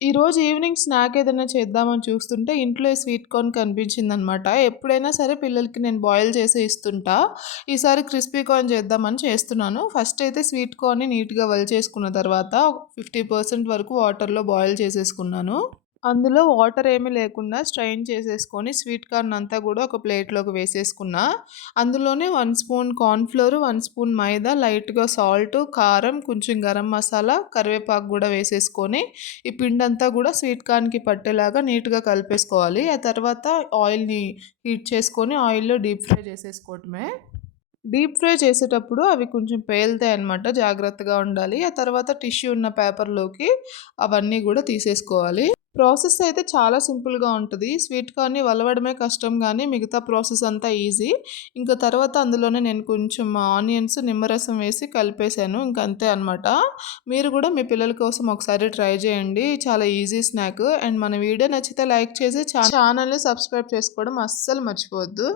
ఈరోజు evening snack ఏదైనా చేద్దామని చూస్తుంటే ఇంట్లో స్వీట్ కార్న్ కనిపించిందనమాట. ఎప్పుడైనా సరే పిల్లలకి నేను బాయిల్ చేసి ఇస్తుంటా. ఈసారి క్రిస్పీ కార్న్ చేద్దామని చేస్తున్నాను. ఫస్ట్ అయితే స్వీట్ కార్న్ని నీట్గా వల్ చేసుకున్న తర్వాత ఫిఫ్టీ పర్సెంట్ వరకు వాటర్లో బాయిల్ చేసేసుకున్నాను. అందులో వాటర్ ఏమీ లేకుండా స్ట్రైన్ చేసేసుకొని స్వీట్ కార్న్ అంతా కూడా ఒక ప్లేట్లోకి వేసేసుకున్నా. అందులోనే one spoon cornflour one spoon maida లైట్గా సాల్ట్ కారం కొంచెం గరం మసాలా కరివేపాకు కూడా వేసేసుకొని ఈ పిండి అంతా కూడా స్వీట్ కార్న్కి పట్టేలాగా నీట్గా కలిపేసుకోవాలి. ఆ తర్వాత ఆయిల్ని హీట్ చేసుకొని ఆయిల్లో డీప్ ఫ్రై చేసేసుకోవటమే. డీప్ ఫ్రై చేసేటప్పుడు అవి కొంచెం పేలుతాయి అనమాట జాగ్రత్తగా ఉండాలి. ఆ తర్వాత టిష్యూ ఉన్న పేపర్లోకి అవన్నీ కూడా తీసేసుకోవాలి. ప్రాసెస్ అయితే చాలా సింపుల్గా ఉంటుంది. స్వీట్ కార్న్ని వలవడమే కష్టం కానీ మిగతా ప్రాసెస్ అంతా ఈజీ. ఇంకా తర్వాత అందులోనే నేను కొంచెం ఆనియన్స్ నిమ్మరసం వేసి కలిపేశాను. ఇంక అంతే అనమాట మీరు కూడా మీ పిల్లల కోసం ఒకసారి ట్రై చేయండి. చాలా ఈజీ స్నాక్. అండ్ మన వీడియో నచ్చితే లైక్ చేసి ఛానల్ని సబ్స్క్రైబ్ చేసుకోవడం అస్సలు మర్చిపోవద్దు.